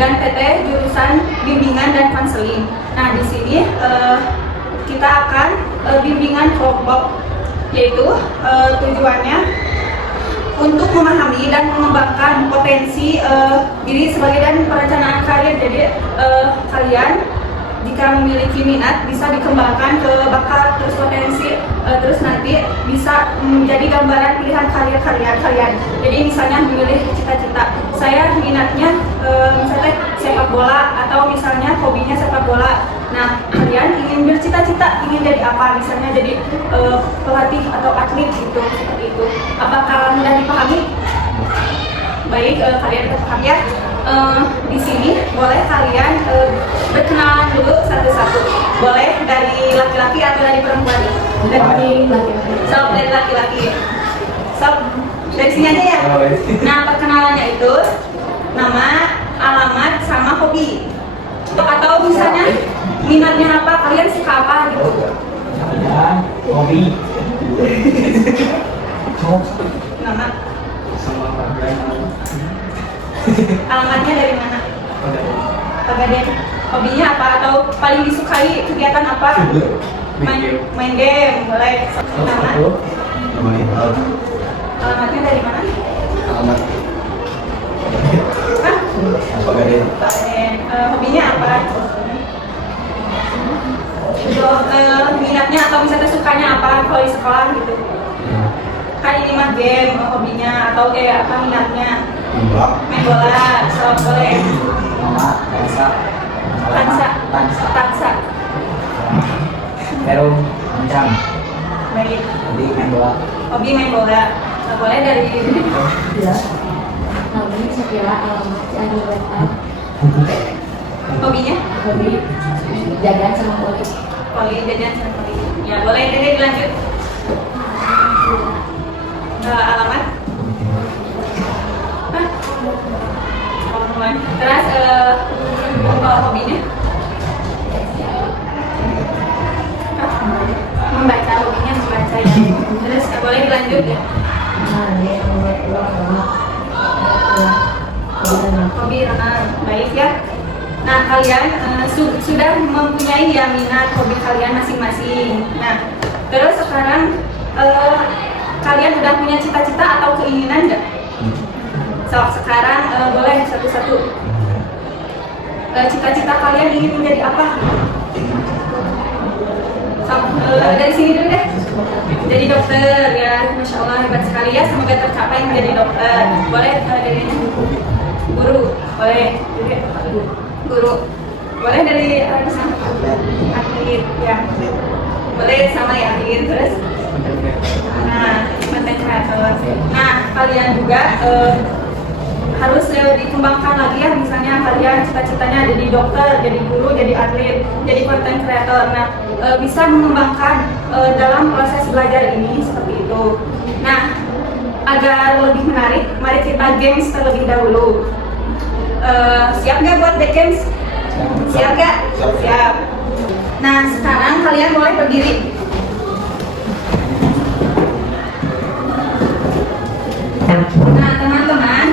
dan Teteh jurusan bimbingan dan konseling. Nah, di sini kita akan bimbingan kelompok, yaitu tujuannya untuk memahami dan mengembangkan potensi diri sebagai dan perencanaan karir. Jadi kalian jika memiliki minat bisa dikembangkan ke bakat, terus potensi, terus nanti bisa menjadi gambaran pilihan karir kalian. Jadi misalnya memilih cita-cita, saya minatnya misalnya sepak bola atau misalnya hobinya sepak bola. Nah, kalian ingin bercita-cita ingin jadi apa? Misalnya jadi pelatih atau atlet gitu, seperti itu. Apakah mudah dipahami? Baik, kalian paham ya. Di sini boleh kalian berkenalan dulu satu-satu. Boleh dari laki-laki atau dari perempuan? Dari laki-laki. So, dari laki-laki. So, dari sini aja ya. Nah, perkenalannya itu nama, alamat, sama hobi. Atau misalnya minatnya apa, kalian suka apa gitu. Hobi. Nama. Alamatnya dari mana? Pegadaian. Hobinya apa atau paling disukai kegiatan apa? Main game, boleh. Nama? Alamatnya dari mana? Alamat. Hah? Pegadaian. Hobinya apa? Minatnya atau misalnya sukanya apa kalau di sekolah gitu? Kan ini mah game hobinya atau kayak apa minatnya? Main bola, so boleh. Nama, Tansa. Perum, Ancam. Baik. Jadi main bola. Hobi main bola. So, boleh dari Ya. Namanya Syakira, alamat Cianjur Wetan. hobinya? Hobi jajan sama poli. Poli jajan sama poli. Ya boleh dari dilanjut. Alamat? Hah? Terus hobinya? Membaca, hobinya membaca ya. Terus boleh dilanjut ya. Nah, dia membuat uang banget. Hobi renang, baik ya. Nah, kalian sudah mempunyai ya minat hobi kalian masing-masing. Nah, terus sekarang kalian udah punya cita-cita atau keinginan nggak? So, sekarang boleh satu-satu. Cita-cita kalian ingin menjadi apa? So, dari sini dulu deh. Jadi dokter ya, Masya Allah hebat sekali ya. Semoga tercapai menjadi dokter. Boleh dari guru, boleh guru, boleh dari sana atlet ya, boleh sama ya atlet terus. Nah, konten kreator. Nah, kalian juga harus dikembangkan lagi ya. Misalnya kalian cita-citanya jadi dokter, jadi guru, jadi atlet, jadi konten kreator. Nah, bisa mengembangkan dalam proses belajar ini seperti itu. Nah, agar lebih menarik, mari kita games terlebih dahulu. Siap nggak buat the games? Siap nggak? Siap. Nah, sekarang kalian boleh berdiri. Nah, teman-teman,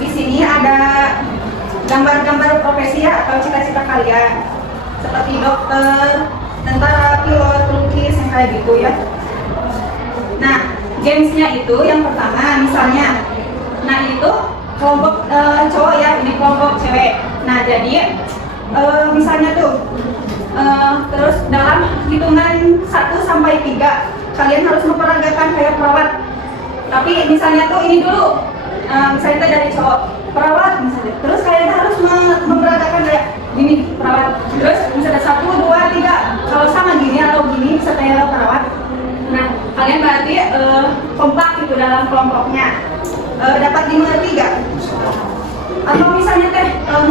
di sini ada gambar-gambar profesi ya atau cita-cita kalian, seperti dokter, tentara, pilot, pelukis, yang kayak gitu ya. Nah, gamesnya itu yang pertama, misalnya, nah itu kelompok cowok ya, ini kelompok cewek. Nah, jadi misalnya tuh, terus dalam hitungan 1 sampai 3 kalian harus memperagakan kayak perawat. Tapi misalnya tuh ini dulu, misalnya dari cowok perawat misalnya, terus kalian harus memperagakan kayak gini perawat. Terus misalnya 1, 2, 3 kalau sama gini atau gini bisa kayak perawat. Nah, kalian berarti kompak gitu dalam kelompoknya. Dapat dimengerti gak? Atau misalnya teh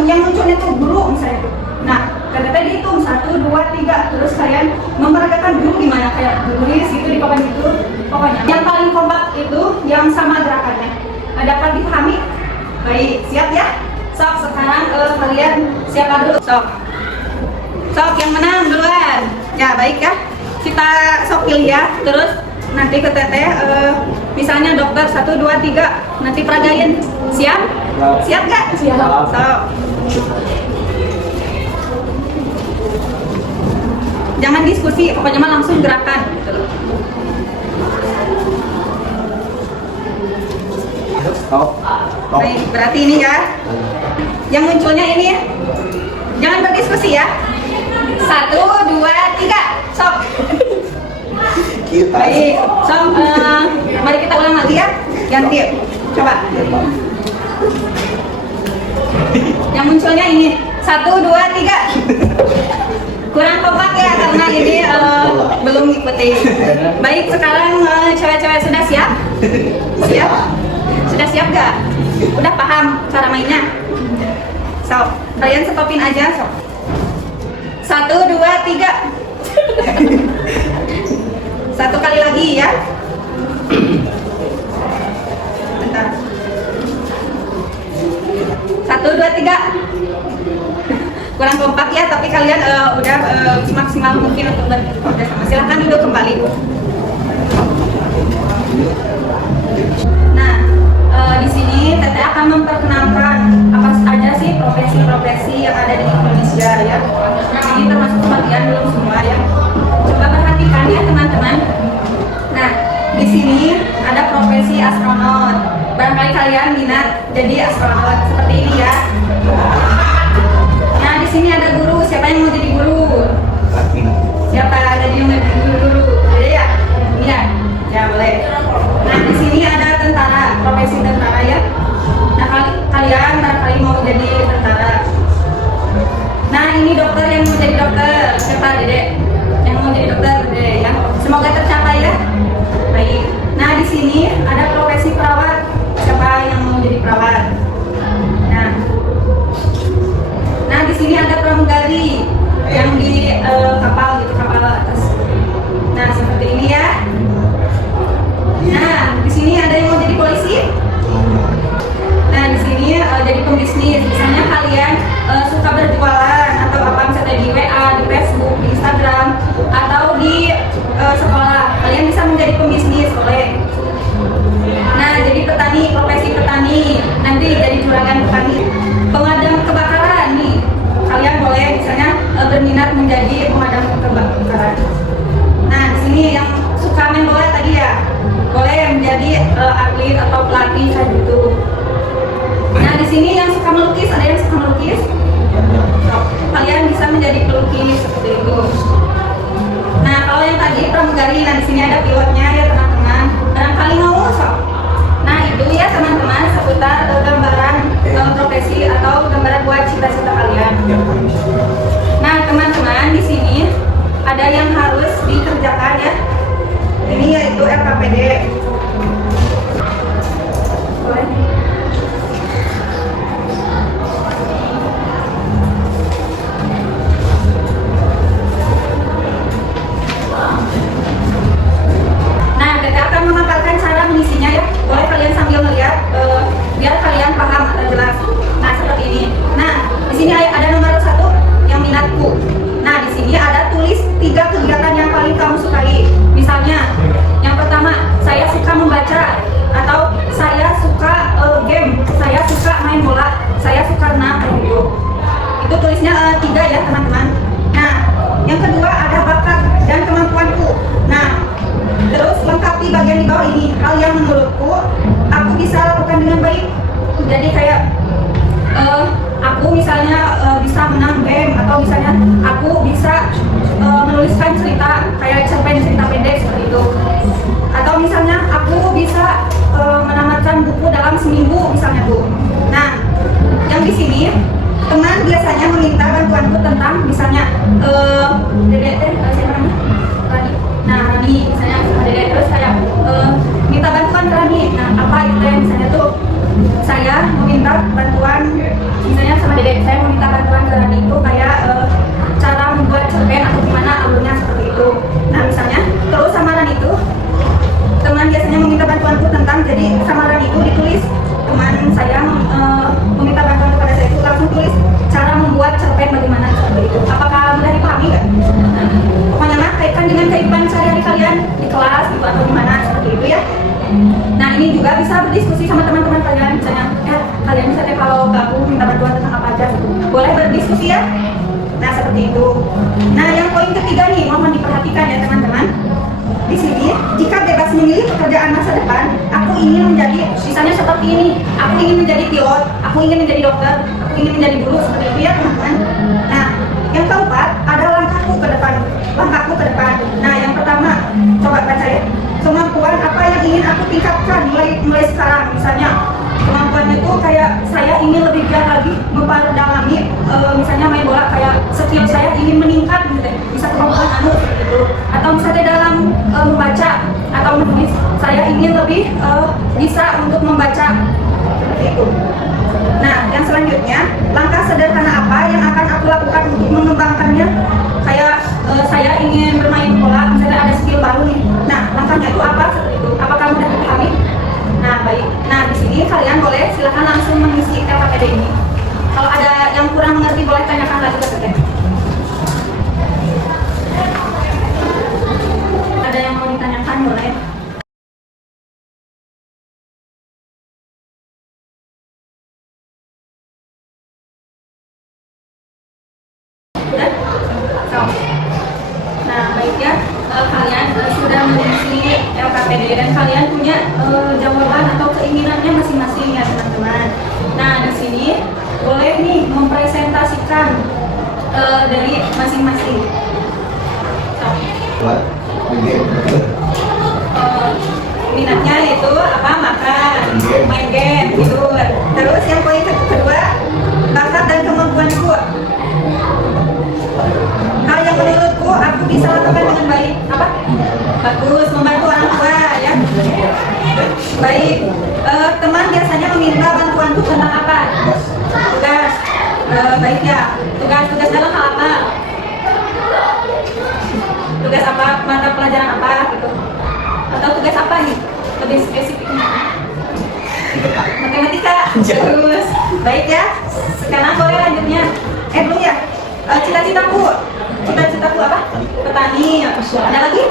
yang munculnya tuh guru misalnya tuh. Nah, kata dihitung 1, 2, 3 terus kalian memperagakan guru gimana kayak tulis gitu di papan gitu. Pokoknya yang paling kompak itu yang sama gerakannya. Dapat dipahami? Baik, siap ya? Sok, sekarang kalian siapa dulu? Sok yang menang duluan. Ya, baik ya. Kita sok pilih ya. Terus nanti ke teteh misalnya dokter 1, 2, 3 nanti peragain. Siap? Siap gak? Siap. Sok. Jangan diskusi, pokoknya mah langsung gerakan. Stop. Stop. Baik, berarti ini ya. Yang munculnya ini ya. Jangan berdiskusi ya. 1, 2, 3, sok. Kita. Baik, sok. Mari kita ulang lagi ya. Ganti, coba. Yang munculnya ini 1, 2, 3. Kurang kompak ya karena ini belum ngikuti. Baik, sekarang cewek-cewek sudah siap? Siap? Sudah siap gak? Udah paham cara mainnya? Sok, kalian stopin aja sok. 1, 2, 3. Satu kali lagi ya. Bentar. 1, 2, 3. Kurang kompak ya, tapi kalian udah maksimal mungkin untuk bekerja sama. Silahkan duduk kembali. Nah, di sini Teteh akan memperkenalkan apa saja sih profesi-profesi yang ada di Indonesia ya. Ini termasuk bagian belum semua ya. Coba perhatikan ya teman-teman. Nah, di sini ada profesi astronot. Barangkali kalian minat jadi astronot seperti ini ya. Nah, di sini ada guru. Siapa yang mau jadi guru? Siapa ada yang mau jadi guru? Ada ya? Iya. Ya boleh. Nah, di sini ada tentara, profesi tentara ya. Nah, kalian barangkali mau jadi tentara. Nah, ini dokter yang mau jadi dokter. Siapa, Dedek? Yang mau jadi dokter, Dedek ya. Semoga tercapai ya. Baik. Nah, di sini ada profesi perawat. Siapa yang mau jadi perawat? Nah, di sini ada pramugari yang di kapal gitu, kapal atas. Nah, seperti ini ya. Nah, di sini ada yang mau jadi polisi. Nah, di sini jadi pembisnis. Misalnya kalian suka berjualan atau apa misalnya di WA, di Facebook, di Instagram, atau di sekolah, kalian bisa menjadi pembisnis, boleh. Nah, jadi petani, profesi petani, nanti jadi juragan petani. Pemadam kebakaran nih, kalian boleh misalnya berminat menjadi pemadam kebakaran. Nah, di sini yang suka main bola tadi ya, boleh menjadi atlet atau pelatih kayak gitu. Nah, di sini yang suka melukis, ada yang suka melukis? So, kalian bisa menjadi pelukis seperti itu. Nah, kalau yang tadi pramugari, nah di sini ada pilotnya ya teman-teman. Barangkali mau sok. Nah, itu ya teman-teman seputar gambaran profesi atau gambaran buat cita-cita kalian. Nah, teman-teman di sini ada yang harus dikerjakan ya. Ini yaitu LKPD. Boleh. Nah, Teteh akan memaparkan cara mengisinya ya. Boleh kalian sambil melihat biar kalian paham atau jelas. Nah, seperti ini. Nah, di sini ada nomor 1 yang minatku. Nah, di sini ada tulis 3 kegiatan yang paling kamu sukai. Misalnya, yang pertama, saya suka membaca, atau saya suka game, saya suka main bola, saya suka renang kayak gitu. Itu tulisnya 3 ya teman-teman. Nah, yang kedua ada bakat dan kemampuanku. Nah, terus lengkapi bagian di bawah ini. Hal yang menurutku aku bisa lakukan dengan baik. Jadi kayak aku misalnya bisa menang game, atau misalnya aku bisa menuliskan cerita kayak cerpen cerita pendek seperti itu, atau misalnya aku bisa menamatkan buku dalam seminggu misalnya tuh. Nah, yang di sini teman biasanya meminta bantuanku tentang misalnya Dedek siapa namanya? Rani. Nah, Rani misalnya Dedek, terus saya minta bantuan Rani. Nah, apa itu yang misalnya tuh saya meminta bantuan misalnya sama Dedek, saya meminta bantuan ke Rani itu kayak cara membuat cerpen atau gimana alurnya seperti itu. Nah, misalnya terus sama Rani itu teman biasanya meminta bantuanku tentang, jadi sama Rani itu ditulis teman saya meminta bantuan kepada saya itu langsung tulis cara membuat cerpen bagaimana seperti itu. Apakah mudah dipahami nggak? Pokoknya mah kaitkan dengan kehidupan sehari-hari kalian di kelas gitu atau gimana seperti itu ya. Nah, ini juga bisa berdiskusi sama teman-teman kalian, misalnya kalian bisa diskusi ya. Nah, seperti itu. Nah, yang poin ketiga nih, mohon diperhatikan ya teman-teman. Di sini, jika bebas memilih pekerjaan masa depan, aku ingin menjadi, misalnya seperti ini, aku ingin menjadi pilot, aku ingin menjadi dokter, aku ingin menjadi guru, seperti itu ya teman-teman. Nah, yang keempat ada langkahku ke depan, langkahku ke depan. Nah, yang pertama, coba baca ya. Kemampuan apa yang ingin aku tingkatkan mulai sekarang, misalnya kemampuannya itu kayak saya ingin lebih giat lagi memperdalami misalnya main bola, kayak skill saya ingin meningkat gitu, bisa kemampuan seperti itu. Atau misalnya dalam membaca atau menulis, saya ingin lebih bisa untuk membaca seperti itu. Nah, yang selanjutnya, langkah sederhana apa yang akan aku lakukan untuk mengembangkannya? Kayak saya ingin bermain bola, misalnya ada skill baru nih. Nah, langkahnya itu apa? Seperti itu. Apakah mudah dipahami? Nah, baik. Nah, di sini kalian boleh silahkan langsung mengisi LKPD ini. Kalau ada yang kurang mengerti, boleh tanyakan lagi ke saya. Ada yang mau ditanyakan, boleh. Sudah? So. Nah, baik ya. Kalian sudah mengisi LKPD dan kalian punya jawaban atau keinginannya masing-masing ya teman-teman. Nah, di sini boleh nih mempresentasikan dari masing-masing. So. Minatnya itu apa? Makan, main game, tidur. Terus yang poin kedua, bakat dan kemampuanku. Hal yang menurutku aku bisa lakukan dengan baik. Apa? Bagus, membantu orang tua ya. Baik. Teman biasanya meminta bantuanku tentang apa? Tugas. Baik ya. Tugas dalam hal apa? Tugas apa? Mata pelajaran apa gitu? Atau tugas apa nih? Lebih spesifiknya. Matematika. Terus. Baik ya. Sekarang boleh lanjutnya. Belum ya? Cita-citaku apa? Petani. Ada lagi?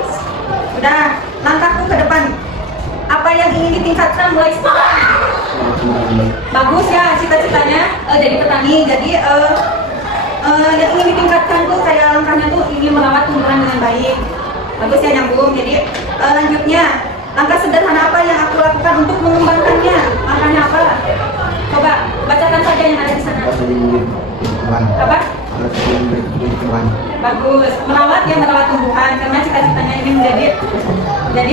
Udah. Langkahku ke depan, apa yang ingin ditingkatkan mulai sekarang? Bagus ya cita-citanya jadi petani. Jadi yang ingin ditingkatkan tuh kayak langkahnya tuh ingin merawat tumbuhan dengan baik. Bagus ya, nyambung. Jadi lanjutnya, langkah sederhana apa yang aku lakukan untuk mengembangkannya? Langkahnya apa? Coba bacakan saja yang ada di sana. Apa? Bagus, merawat tumbuhan karena cita-citanya ingin menjadi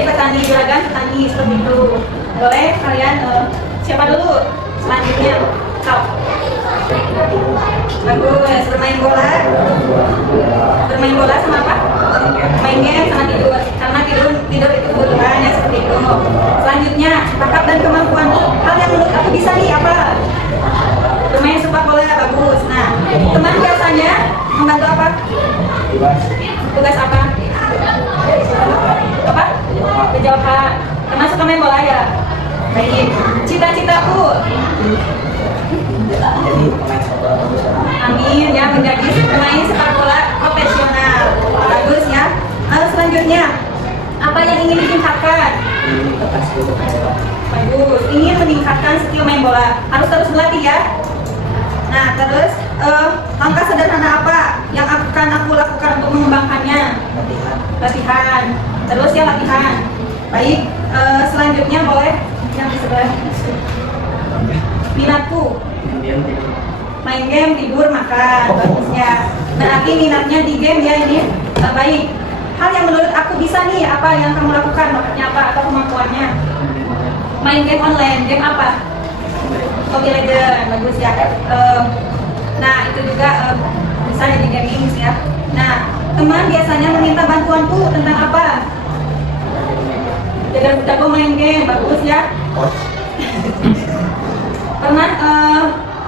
petani juragan, petani seperti itu. Boleh kalian siapa dulu? Selanjutnya, kau. Bagus, bermain bola sama apa? Main game sama tidur. Karena tidur itu kebutuhan ya, seperti itu. Selanjutnya, bakat dan kemampuan. Hal yang menurut aku bisa nih apa? Bermain sepak bola. Bagus. Nah, teman biasanya membantu apa? Tugas apa? Apa? Menjawab Pak. Termasuk main bola ya? Baik. Cita-citaku. Amin ya, menjadi pemain sepak bola profesional. Bagus ya. Selanjutnya, apa yang ingin ditingkatkan? Bagus, ingin meningkatkan skill main bola. Harus terus berlatih ya. Nah, terus langkah sederhana apa yang akan aku lakukan untuk mengembangkannya? Latihan. Terus ya latihan. Baik, selanjutnya boleh yang di sebelah. Minatku. Main game, tidur, makan. Bagus ya. Berarti minatnya di game ya ini. Baik. Hal yang menurut aku bisa nih, apa yang kamu lakukan? Bakatnya apa atau kemampuannya? Main game online. Game apa? Mobile Legends. Bagus ya. Nah, itu juga bisa jadi gaming ya. Nah, teman biasanya meminta bantuanku tentang apa? Jago main game. Bagus ya.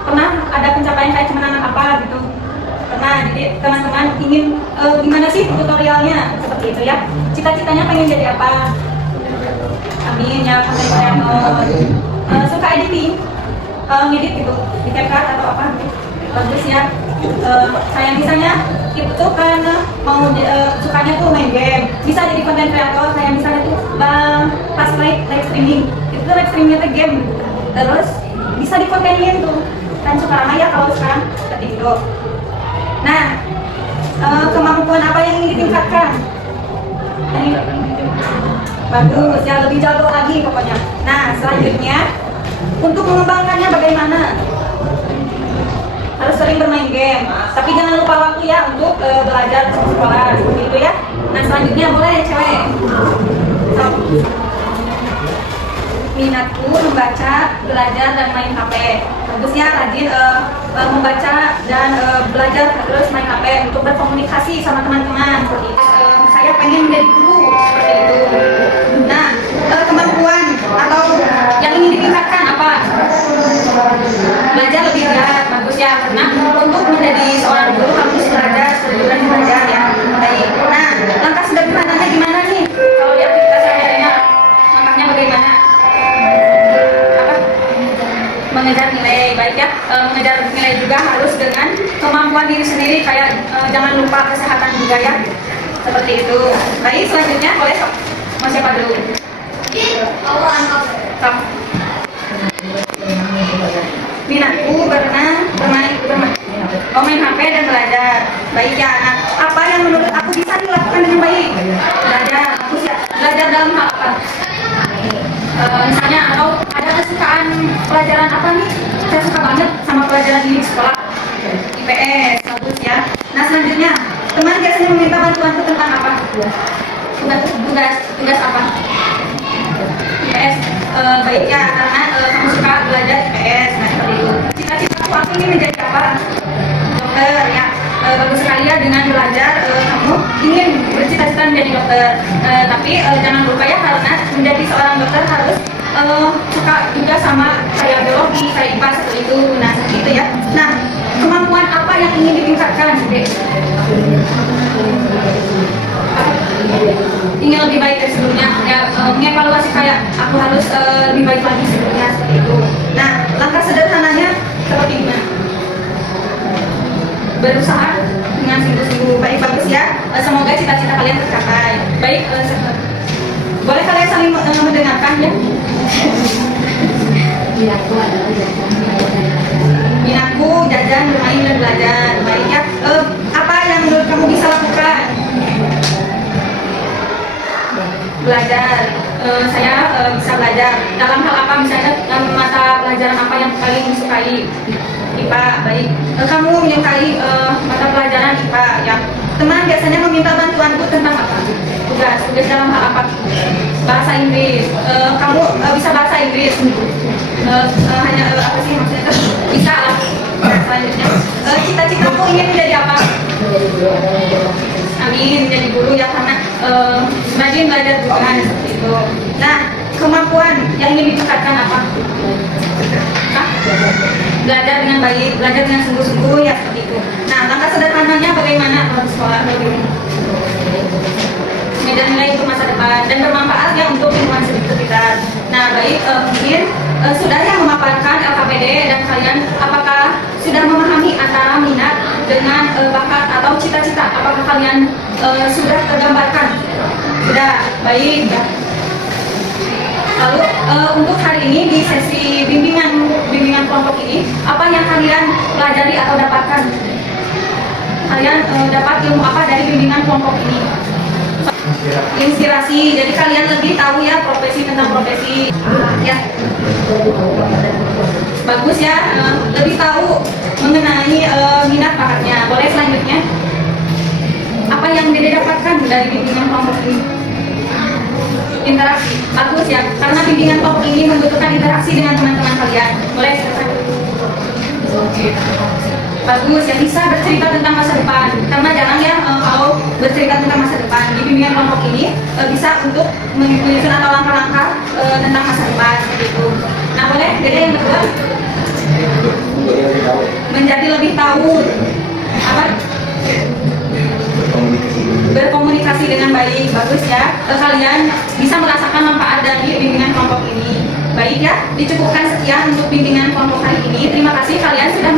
Pernah ada pencapaian kayak kemenangan apa gitu? Pernah. Jadi teman-teman ingin gimana sih tutorialnya seperti itu ya? Cita-citanya pengen jadi apa? Amin ya. Suka editing, ngedit gitu di CapCut atau apa gitu. Bagus ya. Saya misalnya itu kan mau sukanya tuh main game, bisa jadi konten kreator. Kayak misalnya tuh pas live streaming itu tuh live streamingnya tuh game gitu. Terus bisa dikontenin tuh kan suka ramai ya kalau sekarang seperti itu. Bagus, ya lebih jago lagi pokoknya. Nah, selanjutnya untuk mengembangkannya bagaimana? Harus sering bermain game, tapi jangan lupa waktu ya untuk belajar di sekolah seperti itu ya. Nah, selanjutnya boleh cewek. So, minatku membaca, belajar dan main HP. Bagus ya, rajin membaca dan belajar terus main HP untuk berkomunikasi sama teman-teman. Seperti itu. Saya pengen menjadi guru seperti itu. Nah, kemampuan atau yang ingin ditingkatkan apa? Belajar lebih giat, bagus ya. Nah, untuk menjadi seorang guru harus belajar, belajar ya. Baik. Nah, langkah sederhananya gimana nih? Kalau di aktivitas sehari-harinya, langkahnya bagaimana? Apa? Mengejar nilai, baik ya. Mengejar nilai juga harus dengan kemampuan diri sendiri, kayak jangan lupa kesehatan juga ya. Seperti itu. Baik, selanjutnya boleh sok. Mau siapa dulu? Sok. Minatku berenang, main HP dan belajar. Baik ya. Nah, apa yang menurut aku bisa dilakukan dengan baik? Belajar, aku ya. Belajar dalam hal apa? Misalnya, atau ada kesukaan pelajaran apa nih? Saya suka banget sama pelajaran di sekolah. IPS, bagus ya. Nah, selanjutnya, teman biasanya meminta bantuanku tentang apa? Tugas apa? IPS. Baik ya, karena kamu suka belajar IPS. Nah, seperti itu. Cita-citaku aku ingin menjadi apa? Dokter ya. Bagus sekali ya dengan belajar kamu ingin bercita-cita menjadi dokter. Tapi jangan lupa ya, karena menjadi seorang dokter harus suka juga sama kayak biologi, kayak IPA seperti itu. Nah, seperti itu ya. Nah, kemampuan apa yang ingin ditingkatkan? Ingin lebih baik dari sebelumnya ya, mengevaluasi kayak aku harus lebih baik lagi sebelumnya seperti itu. Nah, langkah sederhananya seperti ini. Berusaha dengan sungguh-sungguh. Baik, bagus ya. Semoga cita-cita kalian tercapai. Baik, boleh kalian saling mendengarkan ya. Minatku adalah Minatku jajan, bermain dan belajar. Baik ya. Apa yang menurut kamu bisa lakukan? Belajar. Saya bisa belajar dalam hal apa, misalnya dalam mata pelajaran apa yang paling disukai? IPA. Baik. Kamu menyukai mata pelajaran IPA ya. Teman biasanya meminta bantuanku tentang apa? Tugas dalam hal apa? Bahasa Inggris. Kamu bisa bahasa Inggris? Hanya apa sih maksudnya? Bisa lah. Selanjutnya, cita-citaku ingin menjadi apa? Amin, menjadi guru ya, karena rajin belajar juga seperti itu. Nah, kemampuan yang ingin ditingkatkan apa? Belajar dengan baik, belajar dengan sungguh-sungguh ya, seperti itu. Nah, langkah sederhananya bagaimana sekolah lebih medan nilai untuk masa depan dan bermanfaat ya untuk lingkungan sekitar. Nah, baik, mungkin sudah yang memaparkan LKPD dan kalian apakah sudah memahami antara minat dengan bakat atau cita-cita? Apakah kalian sudah tergambarkan? Sudah, baik ya. Lalu untuk hari ini di sesi bimbingan kelompok ini, apa yang kalian pelajari atau dapatkan? Kalian dapat ilmu apa dari bimbingan kelompok ini? Inspirasi, jadi kalian lebih tahu ya tentang profesi ya. Bagus ya, lebih tahu mengenai minat bakatnya. Boleh selanjutnya, apa yang Dede dapatkan dari bimbingan kelompok ini? Interaksi, bagus ya, karena bimbingan kelompok ini membutuhkan interaksi dengan teman-teman kalian. Boleh silakan. Bagus ya, bisa bercerita tentang masa depan, karena jarang ya kalau bercerita tentang masa depan. Di bimbingan kelompok ini bisa untuk menyusun atau langkah-langkah tentang masa depan seperti itu. Nah, boleh Dede yang kedua, menjadi lebih tahu apa? Berkomunikasi dengan baik. Bagus ya, kalian bisa merasakan manfaat dari bimbingan kelompok ini. Baik ya, dicukupkan sekian untuk bimbingan kelompok hari ini. Terima kasih kalian sudah